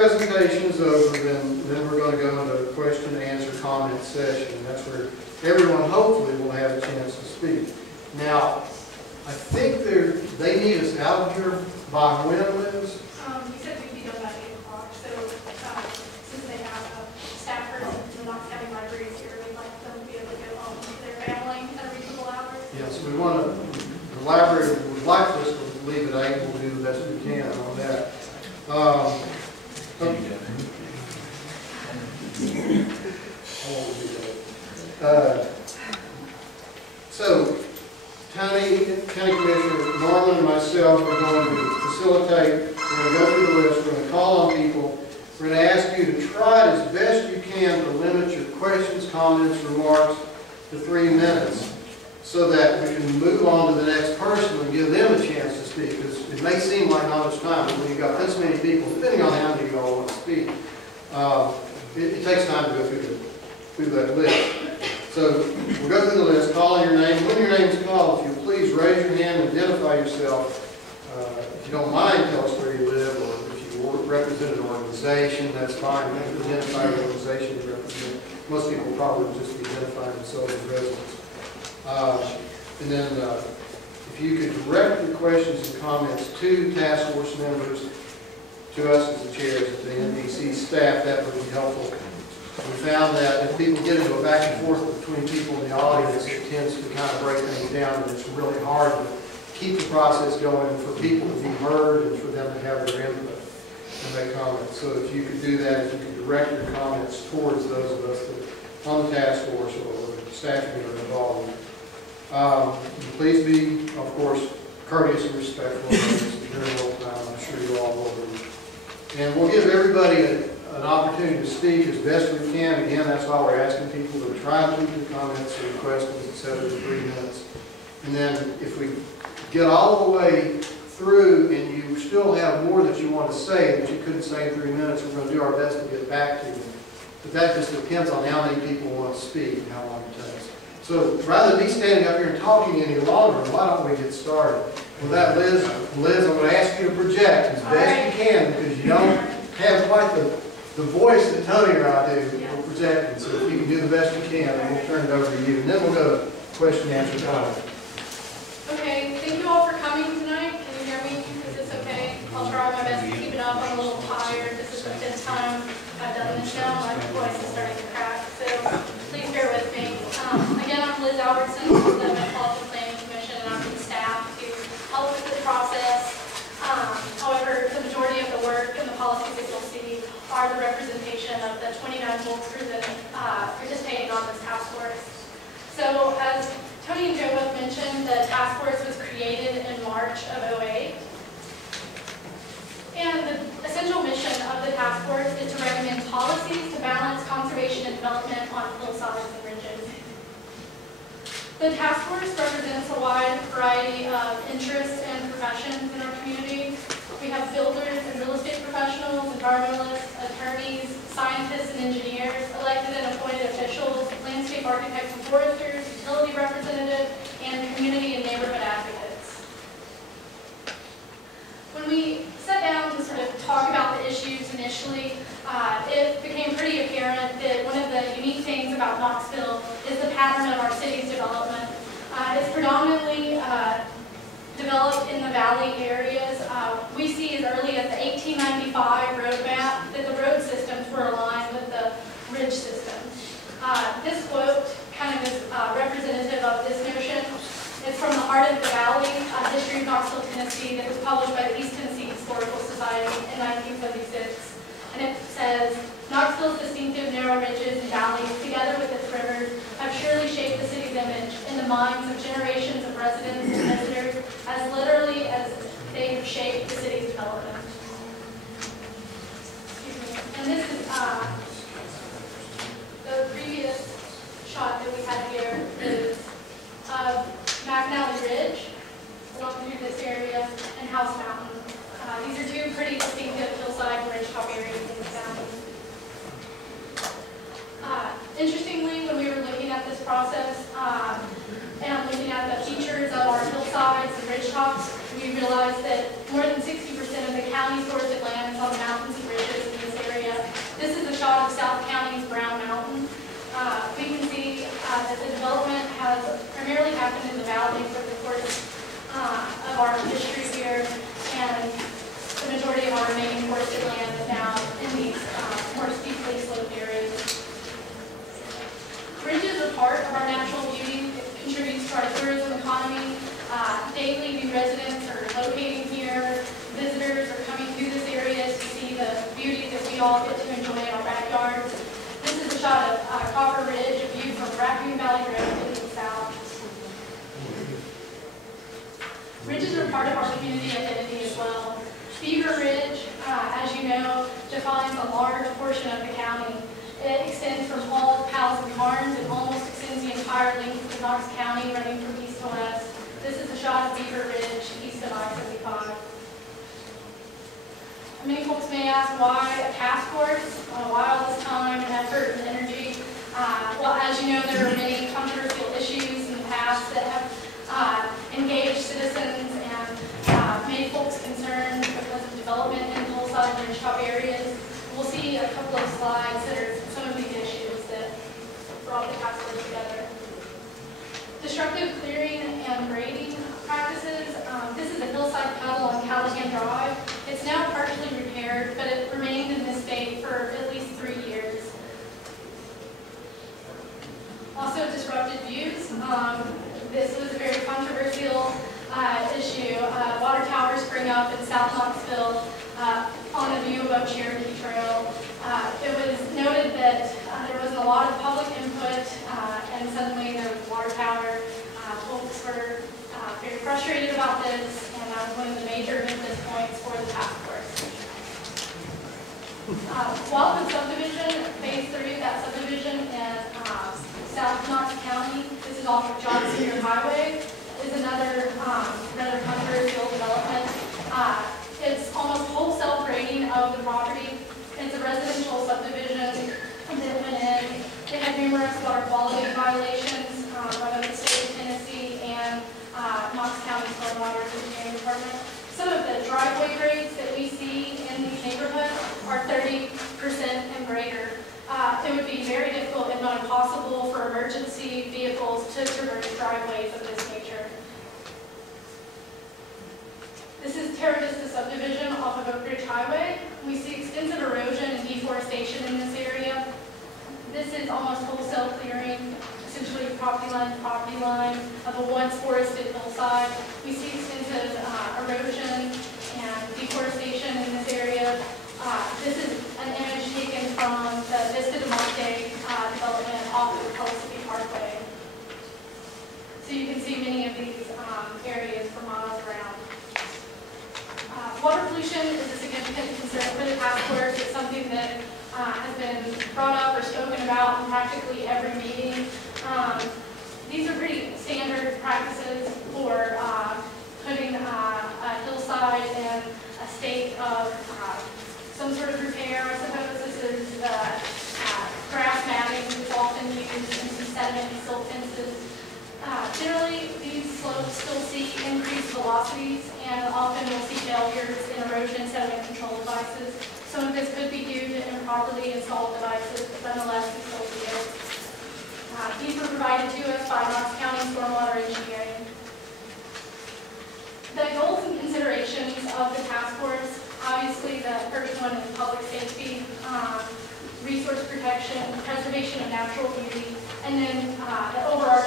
presentation is over, then we're going to go into a question and answer comment session. And that's where everyone hopefully will have a chance to speak. Now, I think they need us out here by when, Liz? You said we'd be done by 8 o'clock, so since they have a staff person in the Knox County Library here, we'd like them to be able to go home to their family at a reasonable hour. Yes, we want to, the library would like us to leave at 8. We'll do the best we can on that. So, County Commissioner Norman and myself are going to facilitate. We're going to go through the list. We're going to call on people. We're going to ask you to try as best you can to limit your questions, comments, remarks to 3 minutes, so that we can move on to the next person and give them a chance to speak. Because it may seem like not much time, but when you've got this many people, depending on how many you all want to speak, it takes time to go through that list. So we'll go through the list, call your name. When your name is called, if you please raise your hand and identify yourself. If you don't mind, tell us where you live, or if you represent an organization, that's fine. You have to identify the organization you represent. Most people probably just be identifying themselves as residents. And then if you could direct your questions and comments to task force members, to us as the chairs, to the NBC staff, that would be helpful. We found that if people get into a back and forth between people in the audience, it tends to kind of break things down, and it's really hard to keep the process going for people to be heard and for them to have their input and make comments. So if you could do that, if you could direct your comments towards those of us that on the task force or staff that are involved. Please be, of course, courteous and respectful. It's very little time. I'm sure you all will be. And we'll give everybody an opportunity to speak as best we can. Again, that's why we're asking people to try to keep their comments or questions, etc., to 3 minutes. And then if we get all the way through and you still have more that you want to say that you couldn't say in 3 minutes, we're going to do our best to get back to you. But that just depends on how many people want to speak and how long it takes. So rather than me standing up here and talking any longer, why don't we get started? With that, Liz, I'm going to ask you to project as best you can, because you don't have quite the voice that Tony or I do for projecting. So if you can do the best you can, then we'll turn it over to you. And then we'll go to question and answer time. Okay, thank you all for coming tonight. Can you hear me? Is this okay? I'll try my best to keep it up. I'm a little tired. This is the 5th time I've done this now. My voice is starting to crack, so please bear with me. Again, I'm Liz Albertson from the Metropolitan Planning Commission, and I'm from staff to help with the process. However, the majority of the work and the policies that you'll see are the representation of the 29 folks participating on this task force. So as Tony and Joe both mentioned, the task force was created in March of '08. And the essential mission of the task force is to recommend policies to balance conservation and development on hillsides and ridges. The task force represents a wide variety of interests and professions in our community. We have builders and real estate professionals, environmentalists, attorneys, scientists and engineers, elected and appointed officials, landscape architects and foresters, utility representatives, and community and neighborhood advocates. When we sat down to sort of talk about the issues initially, it became pretty apparent that one of the unique things about Knoxville is the pattern of our city's development. It's predominantly developed in the valley areas. We see as early as the 1895 road map that the road systems were aligned with the ridge systems. This quote kind of is representative of this notion. It's from The Heart of the Valley, a history of Knoxville, Tennessee, that was published by the East Tennessee Historical Society in 1976. And it says, Knoxville's distinctive narrow ridges and valleys, together with its rivers, have surely shaped the city's image in the minds of generations of residents and visitors, as literally as they have shaped the city's development. Excuse me. And this is the previous shot that we had here is of McNally Ridge, along through this area, and House Mountain. These are two pretty distinctive hillside and ridgetop areas in the county. Interestingly, when we were looking at this process and looking at the features of our hillsides and ridgetops, we realized that more than 60% happened in the valley over the course of our history here, and the majority of our remaining forested land is now in these more steeply sloped areas. Ridges are part of our natural beauty. It contributes to our tourism economy. Daily, new residents are locating here. Visitors are coming through this area to see the beauty that we all get to enjoy in our backyards. This is a shot of Copper Ridge, a view from Raccoon Valley Road to the south. Ridges are part of our community identity as well. Beaver Ridge, as you know, defines a large portion of the county. It extends from Hall, Pals, and Carnes and almost extends the entire length of Knox County, running from east to west. This is a shot of Beaver Ridge, east of I-75. Many folks may ask why a task force, why all this time and effort and energy. Well, as you know, there are many controversial issues in the past that have engaged citizens and made folks concerned because of development in the hillside and Ridgetop areas. We'll see a couple of slides that are some of these issues that brought the task force together. Destructive clearing and grading practices. This is a hillside puddle on Callahan Drive. It's now partially repaired, but it remained in this state for at least 3 years. Also, disrupted views. This was a very controversial issue. Water towers spring up in South Knoxville on a view above Cherokee Trail. It was noted that there wasn't a lot of public input, and suddenly there was a water tower. Folks were very frustrated about this, and that was one of the major impetus points for the task force. Walton subdivision, phase 3 of that subdivision in South Knox County, this is off of John Senior Highway, is another rather controversial development. It's almost wholesale grading of the property. It's a residential subdivision that went in. It had numerous water quality violations by both the state of Tennessee and Knox County Stormwater Engineering Department. Some of the driveway grades that we see in these neighborhoods are 30% and greater. It would be very difficult, if not impossible, for emergency vehicles to traverse driveways of this nature. This is Terra Vista subdivision off of Oak Ridge Highway. We see extensive erosion and deforestation in this area. This is almost wholesale clearing, essentially property line to property line of a once forested hillside. We see extensive erosion and deforestation in this area. This is an image taken from the Vista de Monte development off of the Pellissippi Parkway. So you can see many of these areas for miles around. Water pollution is a significant concern for the task force. It's something that has been brought up or spoken about in practically every meeting. These are pretty standard practices for putting a hillside in a state of some sort of repair. I suppose this is grass matting that's often used in some sediment and silt fences. Generally, these slopes still see increased velocities, and often we'll see failures in erosion sediment control devices. Some of this could be due to improperly installed devices, but nonetheless, we still see it. These were provided to us by Knox County Stormwater Engineering. The goals and considerations of the task force, obviously the first one is public safety, resource protection, preservation of natural beauty, and then the overarching